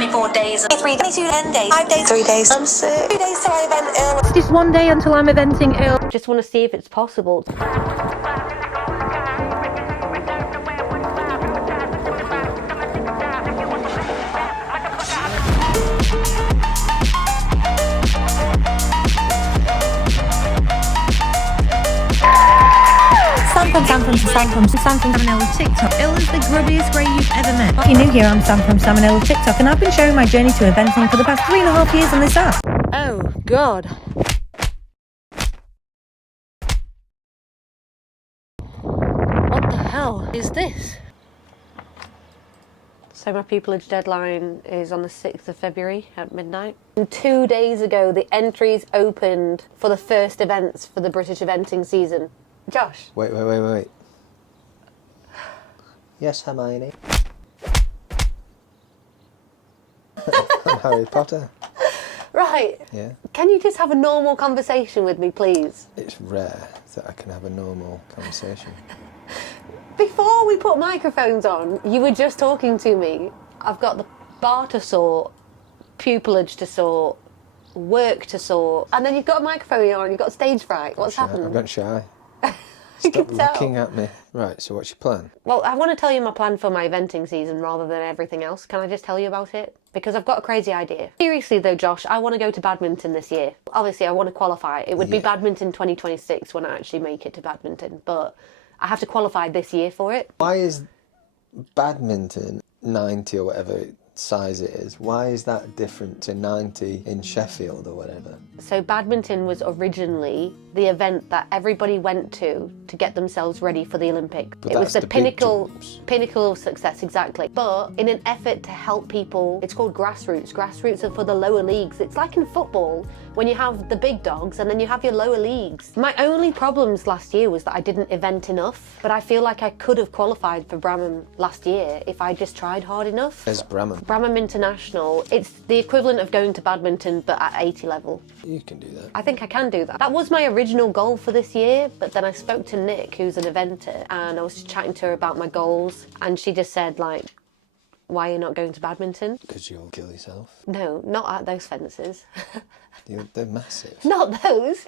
24 days, 3, 22, 10 days, 5 days, 3 days, I'm sick. 2 days till I event Earl. Just 1 day until I'm eventing Earl. Just want to see if it's possible. Sam from Salmonella TikTok. Earl is the grubbiest grey you've ever met. If you're new here, I'm Sam from Salmonella TikTok, and I've been sharing my journey to eventing for the past 3.5 years on this app. Oh God. What the hell is this? So my pupillage deadline is on the 6th of February at midnight. And 2 days ago, the entries opened for the first events for the British eventing season. Josh. Wait. Yes, Hermione. I'm Harry Potter. Right. Yeah. Can you just have a normal conversation with me, please? It's rare that I can have a normal conversation. Before we put microphones on, you were just talking to me. I've got the bar to sort, pupillage to sort, work to sort, and then you've got a microphone on, you've got stage fright. What's happened? I've got shy. You Stop can tell. looking at me. Right, so what's your plan? Well, I want to tell you my plan for my eventing season rather than everything else. Can I just tell you about it? Because I've got a crazy idea. Seriously though, Josh, I want to go to badminton this year. Obviously, I want to qualify. It would be badminton 2026 when I actually make it to badminton, but I have to qualify this year for it. Why is badminton 90 or whatever size it is? Why is that different to 90 in Sheffield or whatever? So badminton was originally the event that everybody went to get themselves ready for the Olympics. But it was the big pinnacle jumps. of success, exactly. But in an effort to help people, it's called grassroots. Grassroots are for the lower leagues. It's like in football when you have the big dogs and then you have your lower leagues. My only problems last year was that I didn't event enough, but I feel like I could have qualified for Bramham last year if I just tried hard enough. There's Bramham. Bramham International, it's the equivalent of going to badminton but at 80 level. You can do that. I think I can do that. That was my original goal for this year, but then I spoke to Nick, who's an eventer, and I was just chatting to her about my goals, and she just said, like, why are you not going to badminton? Because you'll kill yourself. No, not at those fences. They're massive. Not those.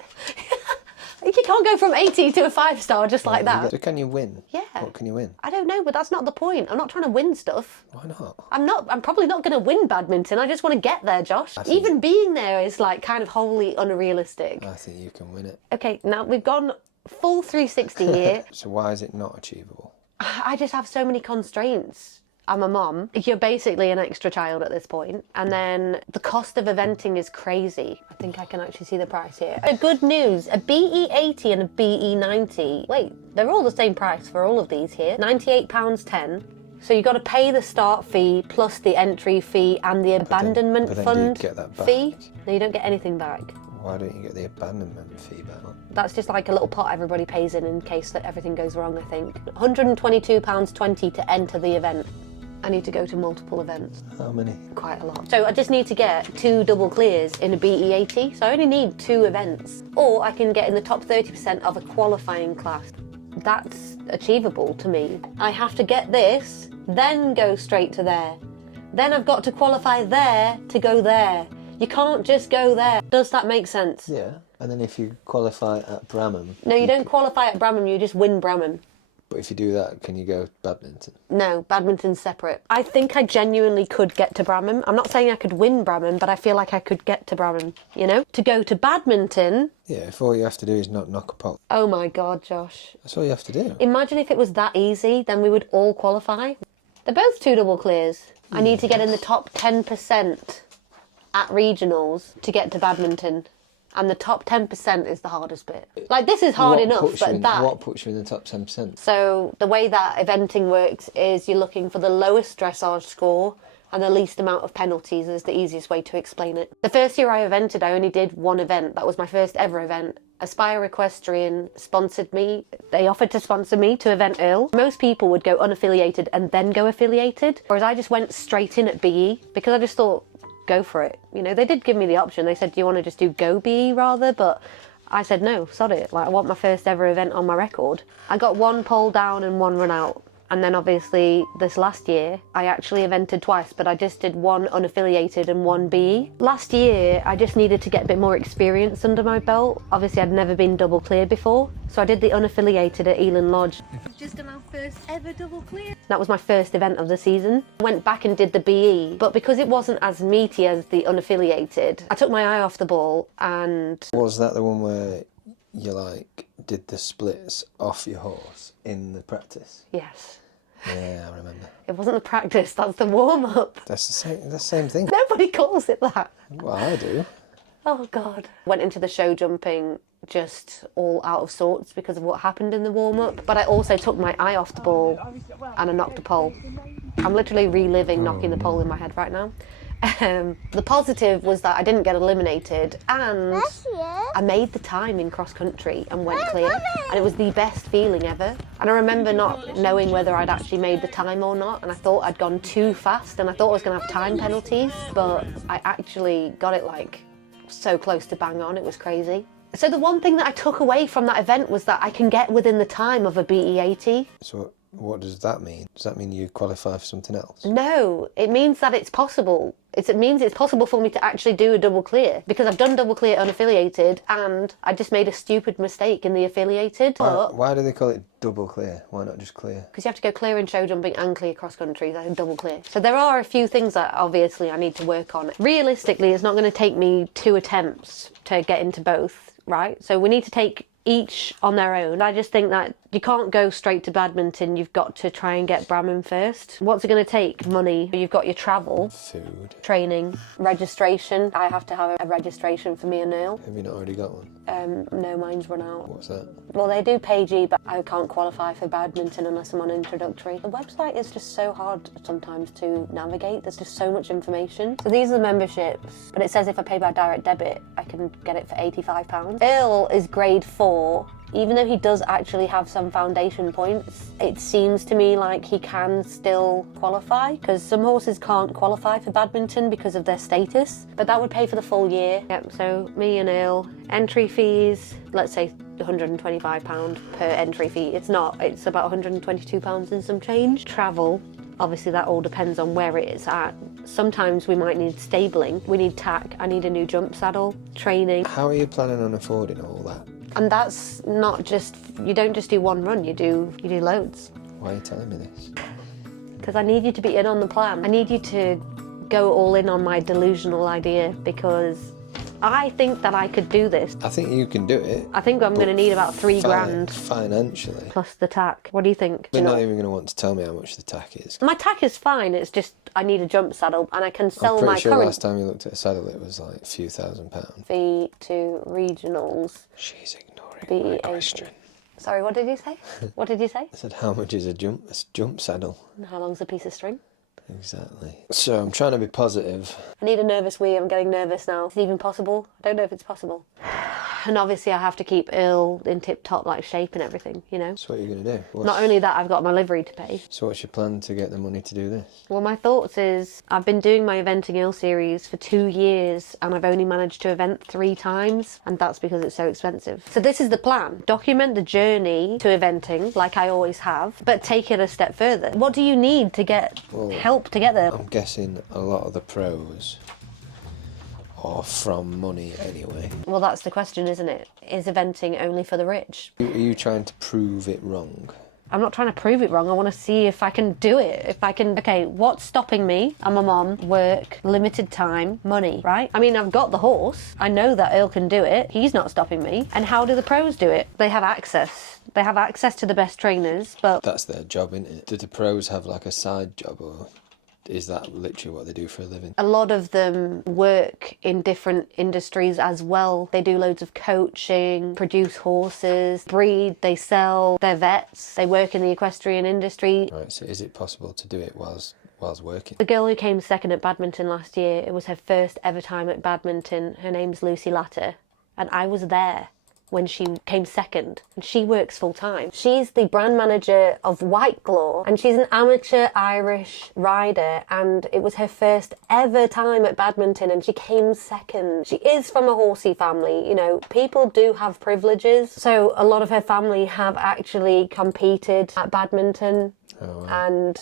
You can't go from 80 to a 5-star just like that. So can you win? Yeah. What can you win? I don't know, but that's not the point. I'm not trying to win stuff. Why not? I'm probably not going to win badminton. I just want to get there, Josh. Even being there is like kind of wholly unrealistic. I think you can win it. Okay, now we've gone full 360 here. So why is it not achievable? I just have so many constraints. I'm a mum. You're basically an extra child at this point. And then the cost of eventing is crazy. I think I can actually see the price here. Good news, a BE80 and a BE90. Wait, they're all the same price for all of these here. £98.10. So you've got to pay the start fee plus the entry fee and the abandonment but then fund do you get that back? fee. No, you don't get anything back. Why don't you get the abandonment fee back? That's just like a little pot everybody pays in case that everything goes wrong, I think. £122.20 to enter the event. I need to go to multiple events. How many? Quite a lot. So I just need to get 2 double clears in a BE80, so I only need 2 events. Or I can get in the top 30% of a qualifying class. That's achievable to me. I have to get this, then go straight to there. Then I've got to qualify there to go there. You can't just go there. Does that make sense? Yeah, and then if you qualify at Bramham... No, you don't qualify at Bramham, you just win Bramham. But if you do that, can you go badminton? No, badminton's separate. I think I genuinely could get to Bramham. I'm not saying I could win Bramham, but I feel like I could get to Bramham, you know? To go to badminton... Yeah, if all you have to do is not knock a pot. Oh my God, Josh. That's all you have to do. Imagine if it was that easy, then we would all qualify. They're both 2 double clears. I need to get in the top 10% at regionals to get to badminton. And the top 10% is the hardest bit. Like, this is hard enough, but What puts you in the top 10%? So the way that eventing works is you're looking for the lowest dressage score and the least amount of penalties is the easiest way to explain it. The first year I evented, I only did 1 event. That was my first ever event. Aspire Equestrian sponsored me. They offered to sponsor me to event Earl. Most people would go unaffiliated and then go affiliated, whereas I just went straight in at BE because I just thought, go for it. You know, they did give me the option. They said, do you want to just do Go BE rather? But I said, no, sod it. Like, I want my first ever event on my record. I got 1 pole down and 1 run out. And then obviously this last year, I actually evented twice, but I just did one unaffiliated and one BE. Last year, I just needed to get a bit more experience under my belt. Obviously, I'd never been double clear before, so I did the unaffiliated at Ealing Lodge. We've just done our first ever double clear. That was my first event of the season. I went back and did the BE, but because it wasn't as meaty as the unaffiliated, I took my eye off the ball and... Was that the one where you like did the splits off your horse in the practice? Yes. Yeah, I remember. It wasn't the practice, that's the warm-up. That's the same thing. Nobody calls it that. Well, I do. Oh God. Went into the show jumping just all out of sorts because of what happened in the warm-up, but I also took my eye off the ball and I knocked a pole. I'm literally reliving knocking the pole in my head right now. The positive was that I didn't get eliminated and I made the time in cross country and went clear, and it was the best feeling ever. And I remember not knowing whether I'd actually made the time or not, and I thought I'd gone too fast and I thought I was going to have time penalties, but I actually got it like so close to bang on, it was crazy. So the one thing that I took away from that event was that I can get within the time of a BE80. So what does that mean? Does that mean you qualify for something else? No, it means that it's possible. It means it's possible for me to actually do a double clear, because I've done double clear unaffiliated and I just made a stupid mistake in the affiliated. Why do they call it double clear? Why not just clear? Because you have to go clear in show jumping and clear cross country, that's double clear. So there are a few things that obviously I need to work on. Realistically, it's not going to take me 2 attempts to get into both, right? So we need to take each on their own. I just think that you can't go straight to badminton, you've got to try and get Bramham first. What's it going to take? Money. You've got your travel, food, training, registration. I have to have a registration for me and Earl. Have you not already got one? No, mine's run out. What's that? Well, they do pay G, but I can't qualify for badminton unless I'm on introductory. The website is just so hard sometimes to navigate. There's just so much information. So these are the memberships, but it says if I pay by direct debit, I can get it for £85. Earl is grade 4. Even though he does actually have some foundation points, it seems to me like he can still qualify, because some horses can't qualify for badminton because of their status, but that would pay for the full year. Yep, so me and Earl, entry fees, let's say £125 per entry fee. It's not, it's about £122 and some change. Travel, obviously that all depends on where it is at. Sometimes we might need stabling, we need tack, I need a new jump saddle, training. How are you planning on affording all that? And that's not just, you don't just do one run, you do loads. Why are you telling me this? Because I need you to be in on the plan. I need you to go all in on my delusional idea, because I think that I could do this. I think you can do it. I think I'm going to need about 3 grand. Financially. Plus the tack. What do you think? You're not even going to want to tell me how much the tack is. My tack is fine, it's just I need a jump saddle and I can sell I'm my pretty sure current last time you looked at a saddle it was like a few £1,000s. fee to regionals. She's ignoring my question. Sorry, what did you say? What did you say? I said, how much is a jump saddle? And how long's a piece of string? Exactly. So I'm trying to be positive. I need a nervous wee, I'm getting nervous now. Is it even possible? I don't know if it's possible. And obviously I have to keep Earl in tip-top like shape and everything, you know. So what are you going to do? Not only that, I've got my livery to pay. So what's your plan to get the money to do this? Well, my thoughts is I've been doing my Eventing Earl series for 2 years and I've only managed to event 3 times, and that's because it's so expensive. So this is the plan. Document the journey to eventing like I always have, but take it a step further. What do you need to get help to get there? I'm guessing a lot of the pros are from money anyway. Well, that's the question, isn't it? Is eventing only for the rich? Are you trying to prove it wrong? I'm not trying to prove it wrong. I want to see if I can do it. If I can, okay, what's stopping me? I'm a mom, work, limited time, money, right? I mean, I've got the horse. I know that Earl can do it. He's not stopping me. And how do the pros do it? They have access. They have access to the best trainers, but... That's their job, isn't it? Do the pros have like a side job, or is that literally what they do for a living? A lot of them work in different industries as well. They do loads of coaching, produce horses, breed, they sell, they're vets, they work in the equestrian industry. Right, so is it possible to do it whilst working? The girl who came second at badminton last year, it was her first ever time at badminton. Her name's Lucy Latter, and I was there when she came second, and she works full time. She's the brand manager of Whiteglaw, and she's an amateur Irish rider, and it was her first ever time at badminton and she came second. She is from a horsey family, you know, people do have privileges, so a lot of her family have actually competed at badminton. Oh, wow. and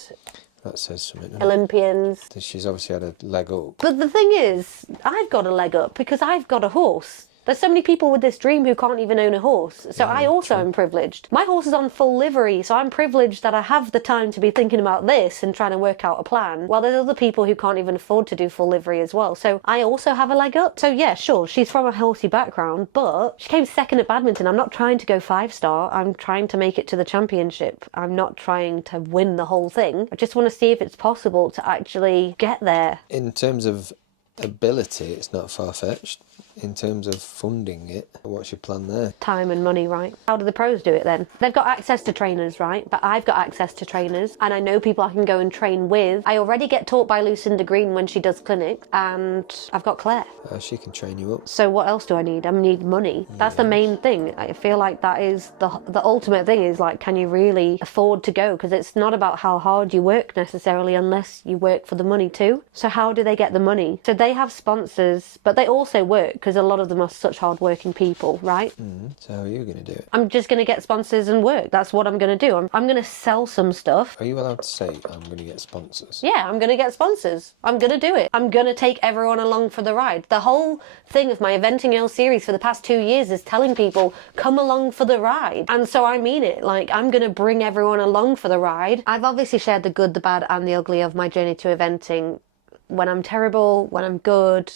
That says something, doesn't it? Olympians. She's obviously had a leg up. But the thing is, I've got a leg up because I've got a horse. There's so many people with this dream who can't even own a horse. So I also am privileged. My horse is on full livery, so I'm privileged that I have the time to be thinking about this and trying to work out a plan. While there's other people who can't even afford to do full livery as well. So I also have a leg up. So yeah, sure, she's from a horsey background, but she came second at badminton. I'm not trying to go 5-star. I'm trying to make it to the championship. I'm not trying to win the whole thing. I just want to see if it's possible to actually get there. In terms of ability, it's not far-fetched. In terms of funding it, what's your plan there? Time and money, right? How do the pros do it then? They've got access to trainers, right? But I've got access to trainers, and I know people I can go and train with. I already get taught by Lucinda Green when she does clinics, and I've got Claire. She can train you up. So what else do I need? I need money. That's the main thing. I feel like that is the ultimate thing, is like, can you really afford to go? Because it's not about how hard you work necessarily, unless you work for the money too. So how do they get the money? So they have sponsors, but they also work, because a lot of them are such hard-working people, right? So how are you going to do it? I'm just going to get sponsors and work. That's what I'm going to do. I'm going to sell some stuff. Are you allowed to say, I'm going to get sponsors? Yeah, I'm going to get sponsors. I'm going to do it. I'm going to take everyone along for the ride. The whole thing of my Eventing Earl series for the past 2 years is telling people, come along for the ride. And so I mean it. Like, I'm going to bring everyone along for the ride. I've obviously shared the good, the bad, and the ugly of my journey to eventing. When I'm terrible, when I'm good,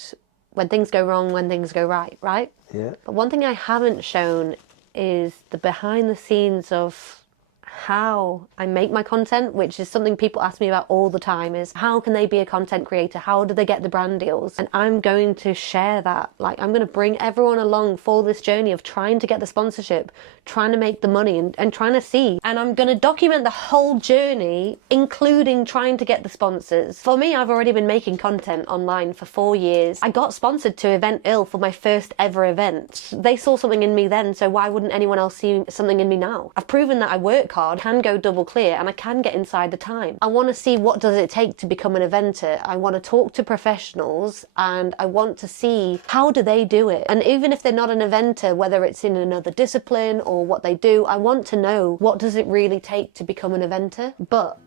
when things go wrong, when things go right, right? Yeah. But one thing I haven't shown is the behind the scenes of how I make my content, which is something people ask me about all the time, is how can they be a content creator? How do they get the brand deals? And I'm going to share that. Like, I'm going to bring everyone along for this journey of trying to get the sponsorship, trying to make the money, and trying to see. And I'm going to document the whole journey, including trying to get the sponsors. For me, I've already been making content online for 4 years. I got sponsored to Event Earl for my first ever event. They saw something in me then, so why wouldn't anyone else see something in me now? I've proven that I work hard, can go double clear, and I can get inside the time. I want to see what does it take to become an eventer. I want to talk to professionals, and I want to see how do they do it. And even if they're not an eventer, whether it's in another discipline or what they do, I want to know what does it really take to become an eventer. But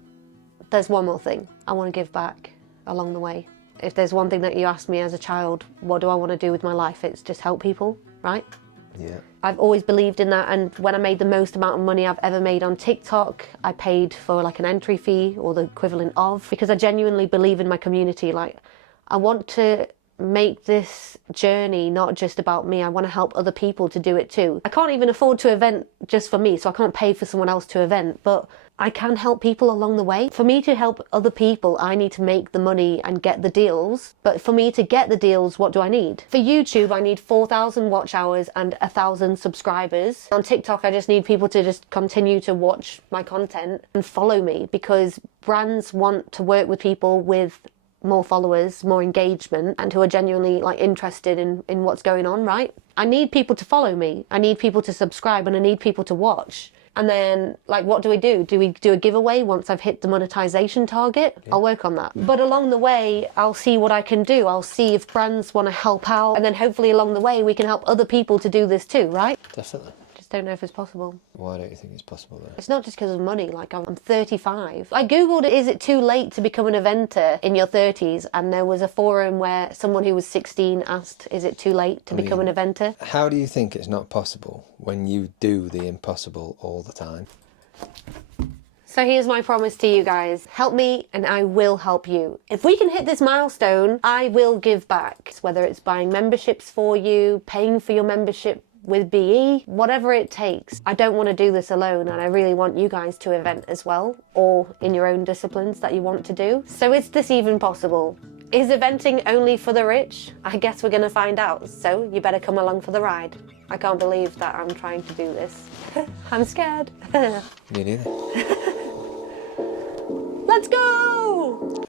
there's one more thing. I want to give back along the way. If there's one thing that you asked me as a child, what do I want to do with my life? It's just help people, right? Yeah. I've always believed in that, and when I made the most amount of money I've ever made on TikTok, I paid for like an entry fee or the equivalent of, because I genuinely believe in my community. Like, I want to make this journey not just about me. I want to help other people to do it too. I can't even afford to event just for me, so I can't pay for someone else to event, but I can help people along the way. For me to help other people, I need to make the money and get the deals. But for me to get the deals, what do I need? For YouTube, I need 4,000 watch hours and 1,000 subscribers. On TikTok, I just need people to just continue to watch my content and follow me, because brands want to work with people with more followers, more engagement, and who are genuinely like interested in what's going on, right? I need people to follow me. I need people to subscribe, and I need people to watch. And then, like, what do we do? Do we do a giveaway once I've hit the monetization target? Yeah. I'll work on that. But along the way, I'll see what I can do. I'll see if brands want to help out. And then hopefully along the way, we can help other people to do this too, right? Definitely. Just don't know if it's possible. Why don't you think it's possible though? It's not just because of money. Like, I'm 35. I googled, is it too late to become an eventer in your 30s? And there was a forum where someone who was 16 asked, is it too late to become an eventer? How do you think it's not possible when you do the impossible all the time? So here's my promise to you guys. Help me and I will help you. If we can hit this milestone, I will give back. Whether it's buying memberships for you, paying for your membership with BE, whatever it takes. I don't want to do this alone, and I really want you guys to event as well, or in your own disciplines that you want to do. So is this even possible? Is eventing only for the rich? I guess we're going to find out, so you better come along for the ride. I can't believe that I'm trying to do this. I'm scared. Me neither. Let's go!